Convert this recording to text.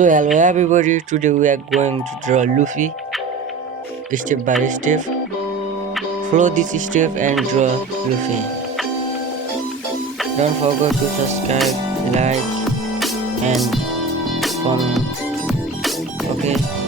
So hello everybody, today we are going to draw Luffy step by step. Follow this step and draw Luffy. Don't forget to subscribe, like and comment. Okay.